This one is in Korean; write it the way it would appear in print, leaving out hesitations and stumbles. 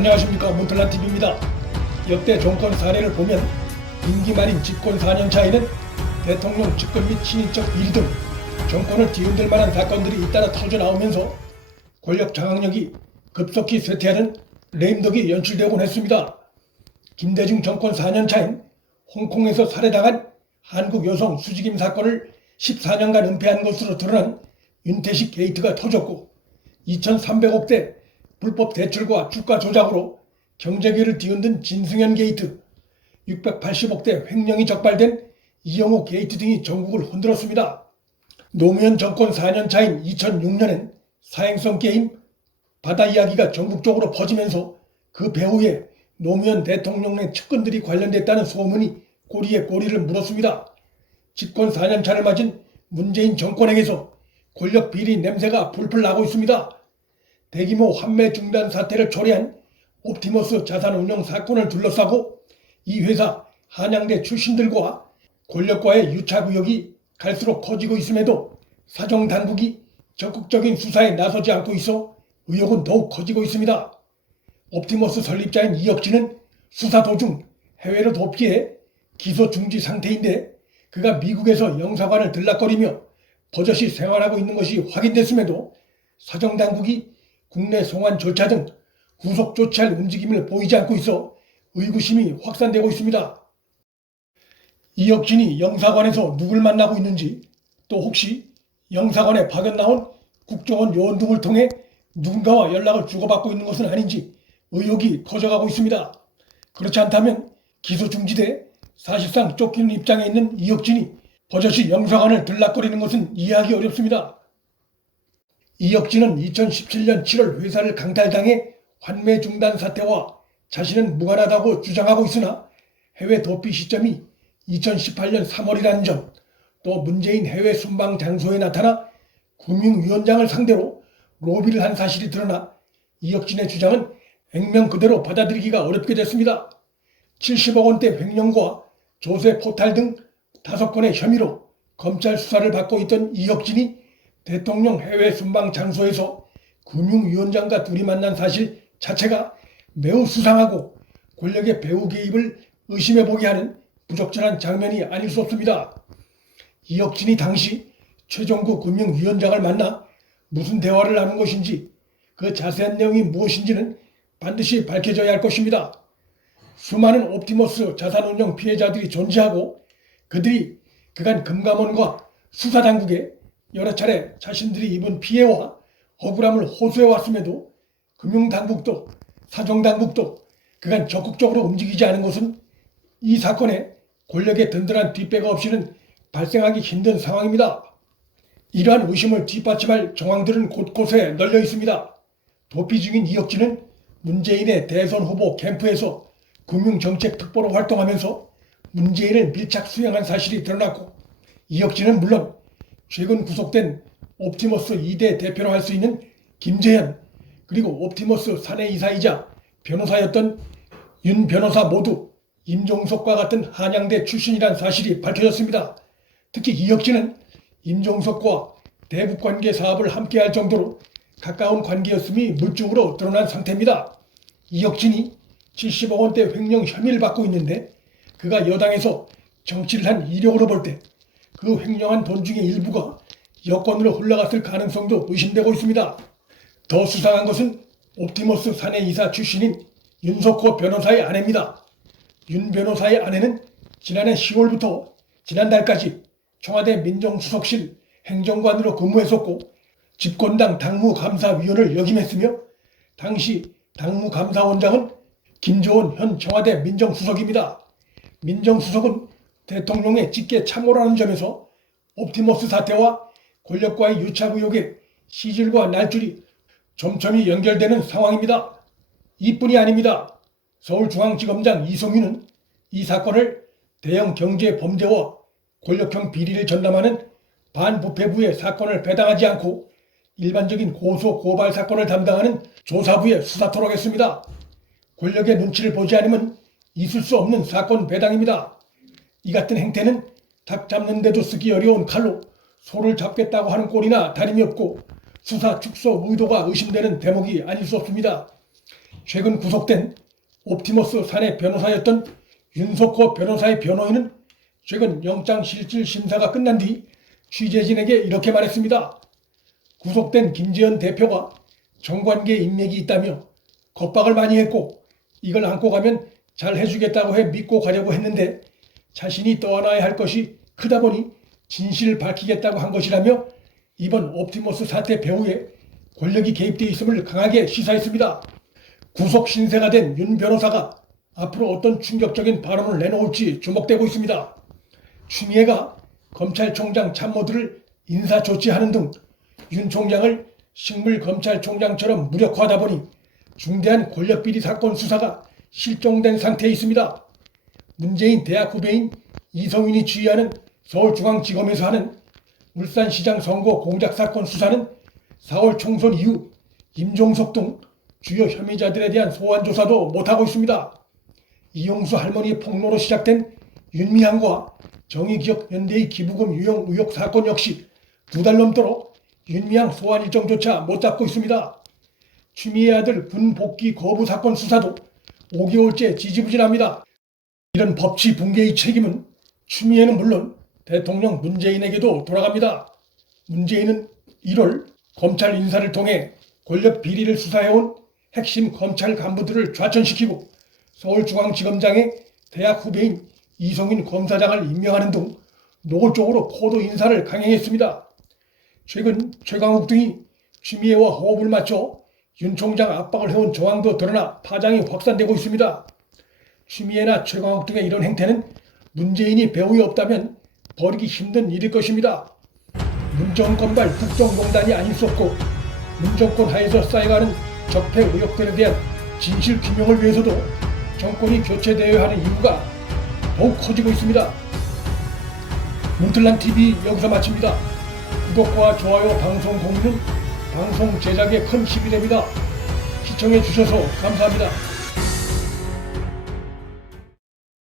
안녕하십니까, 몬틀란TV입니다. 역대 정권 사례를 보면 임기 말인 집권 4년 차에는 대통령 측근 및 친인척 비리 등 정권을 뒤흔들 만한 사건들이 잇따라 터져나오면서 권력 장악력이 급속히 쇠퇴하는 레임덕이 연출되곤 했습니다. 김대중 정권 4년 차인 홍콩에서 살해당한 한국 여성 수직임 사건을 14년간 은폐한 것으로 드러난 윤태식 게이트가 터졌고, 2,300억대 불법 대출과 주가 조작으로 경제계를 뒤흔든 진승현 게이트, 680억대 횡령이 적발된 이영호 게이트 등이 전국을 흔들었습니다. 노무현 정권 4년 차인 2006년엔 사행성 게임 바다 이야기가 전국적으로 퍼지면서 그 배후에 노무현 대통령의 측근들이 관련됐다는 소문이 꼬리에 꼬리를 물었습니다. 집권 4년 차를 맞은 문재인 정권에게서 권력 비리 냄새가 풀풀 나고 있습니다. 대규모 환매 중단 사태를 초래한 옵티머스 자산운용 사건을 둘러싸고 이 회사 한양대 출신들과 권력과의 유착의혹이 갈수록 커지고 있음에도 사정당국이 적극적인 수사에 나서지 않고 있어 의혹은 더욱 커지고 있습니다. 옵티머스 설립자인 이혁진은 수사 도중 해외로 도피해 기소 중지 상태인데, 그가 미국에서 영사관을 들락거리며 버젓이 생활하고 있는 것이 확인됐음에도 사정당국이 국내 송환 절차 등 구속 조치할 움직임을 보이지 않고 있어 의구심이 확산되고 있습니다. 이혁진이 영사관에서 누굴 만나고 있는지, 또 혹시 영사관에 파견 나온 국정원 요원 등을 통해 누군가와 연락을 주고받고 있는 것은 아닌지 의혹이 커져가고 있습니다. 그렇지 않다면 기소 중지돼 사실상 쫓기는 입장에 있는 이혁진이 버젓이 영사관을 들락거리는 것은 이해하기 어렵습니다. 이혁진은 2017년 7월 회사를 강탈당해 환매 중단 사태와 자신은 무관하다고 주장하고 있으나 해외 도피 시점이 2018년 3월이라는 점, 또 문재인 해외 순방 장소에 나타나 금융위원장을 상대로 로비를 한 사실이 드러나 이혁진의 주장은 액면 그대로 받아들이기가 어렵게 됐습니다. 70억 원대 횡령과 조세 포탈 등 5건의 혐의로 검찰 수사를 받고 있던 이혁진이 대통령 해외 순방 장소에서 금융위원장과 둘이 만난 사실 자체가 매우 수상하고 권력의 배후 개입을 의심해보게 하는 부적절한 장면이 아닐 수 없습니다. 이혁진이 당시 최종구 금융위원장을 만나 무슨 대화를 나눈 것인지, 그 자세한 내용이 무엇인지는 반드시 밝혀져야 할 것입니다. 수많은 옵티머스 자산운용 피해자들이 존재하고 그들이 그간 금감원과 수사당국에 여러 차례 자신들이 입은 피해와 억울함을 호소해왔음에도 금융당국도 사정당국도 그간 적극적으로 움직이지 않은 것은 이 사건에 권력의 든든한 뒷배가 없이는 발생하기 힘든 상황입니다. 이러한 의심을 뒷받침할 정황들은 곳곳에 널려 있습니다. 도피 중인 이혁진은 문재인의 대선 후보 캠프에서 금융정책특보로 활동하면서 문재인을 밀착 수행한 사실이 드러났고, 이혁진은 물론 최근 구속된 옵티머스 2대 대표로 할 수 있는 김재현, 그리고 옵티머스 사내이사이자 변호사였던 윤 변호사 모두 임종석과 같은 한양대 출신이란 사실이 밝혀졌습니다. 특히 이혁진은 임종석과 대북관계 사업을 함께할 정도로 가까운 관계였음이 물증으로 드러난 상태입니다. 이혁진이 70억 원대 횡령 혐의를 받고 있는데, 그가 여당에서 정치를 한 이력으로 볼 때 그 횡령한 돈 중의 일부가 여권으로 흘러갔을 가능성도 의심되고 있습니다. 더 수상한 것은 옵티머스 사내이사 출신인 윤석호 변호사의 아내입니다. 윤 변호사의 아내는 지난해 10월부터 지난달까지 청와대 민정수석실 행정관으로 근무했었고, 집권당 당무감사위원을 역임했으며 당시 당무감사원장은 김조원 현 청와대 민정수석입니다. 민정수석은 대통령의 직계 참모라는 점에서 옵티머스 사태와 권력과의 유착 의혹에 시질과 날줄이 촘촘히 연결되는 상황입니다. 이뿐이 아닙니다. 서울중앙지검장 이성윤은 이 사건을 대형 경제 범죄와 권력형 비리를 전담하는 반부패부에 사건을 배당하지 않고 일반적인 고소 고발 사건을 담당하는 조사부에 수사토록 했습니다. 권력의 눈치를 보지 않으면 있을 수 없는 사건 배당입니다. 이 같은 행태는 닭 잡는데도 쓰기 어려운 칼로 소를 잡겠다고 하는 꼴이나 다름이 없고 수사 축소 의도가 의심되는 대목이 아닐 수 없습니다. 최근 구속된 옵티머스 사내 변호사였던 윤석호 변호사의 변호인은 최근 영장실질 심사가 끝난 뒤 취재진에게 이렇게 말했습니다. 구속된 김재현 대표가 정관계 인맥이 있다며 겁박을 많이 했고 이걸 안고 가면 잘 해주겠다고 해 믿고 가려고 했는데 자신이 떠안아야 할 것이 크다 보니 진실을 밝히겠다고 한 것이라며 이번 옵티머스 사태 배후에 권력이 개입되어 있음을 강하게 시사했습니다. 구속 신세가 된 윤 변호사가 앞으로 어떤 충격적인 발언을 내놓을지 주목되고 있습니다. 추미애가 검찰총장 참모들을 인사조치하는 등 윤 총장을 식물검찰총장처럼 무력화하다 보니 중대한 권력비리 사건 수사가 실종된 상태에 있습니다. 문재인 대학 후배인 이성윤이 지휘하는 서울중앙지검에서 하는 울산시장 선거 공작 사건 수사는 4월 총선 이후 임종석 등 주요 혐의자들에 대한 소환 조사도 못하고 있습니다. 이용수 할머니 폭로로 시작된 윤미향과 정의기억연대의 기부금 유용 의혹 사건 역시 2달 넘도록 윤미향 소환 일정조차 못 잡고 있습니다. 추미애 아들 군 복귀 거부 사건 수사도 5개월째 지지부진합니다. 이런 법치 붕괴의 책임은 추미애는 물론 대통령 문재인에게도 돌아갑니다. 문재인은 1월 검찰 인사를 통해 권력 비리를 수사해온 핵심 검찰 간부들을 좌천시키고 서울중앙지검장에 대학 후배인 이성윤 검사장을 임명하는 등 노골적으로 코드 인사를 강행했습니다. 최근 최강욱 등이 추미애와 호흡을 맞춰 윤 총장 압박을 해온 정황도 드러나 파장이 확산되고 있습니다. 추미애나 최강욱 등의 이런 행태는 문재인이 배후에 없다면 버리기 힘든 일일 것입니다. 문정권발 국정농단이 아닐 수 없고 문정권 하에서 쌓여가는 적폐 의혹들에 대한 진실 규명을 위해서도 정권이 교체되어야 하는 이유가 더욱 커지고 있습니다. 문틀란TV 여기서 마칩니다. 구독과 좋아요, 방송 공유는 방송 제작에 큰 힘이 됩니다. 시청해 주셔서 감사합니다.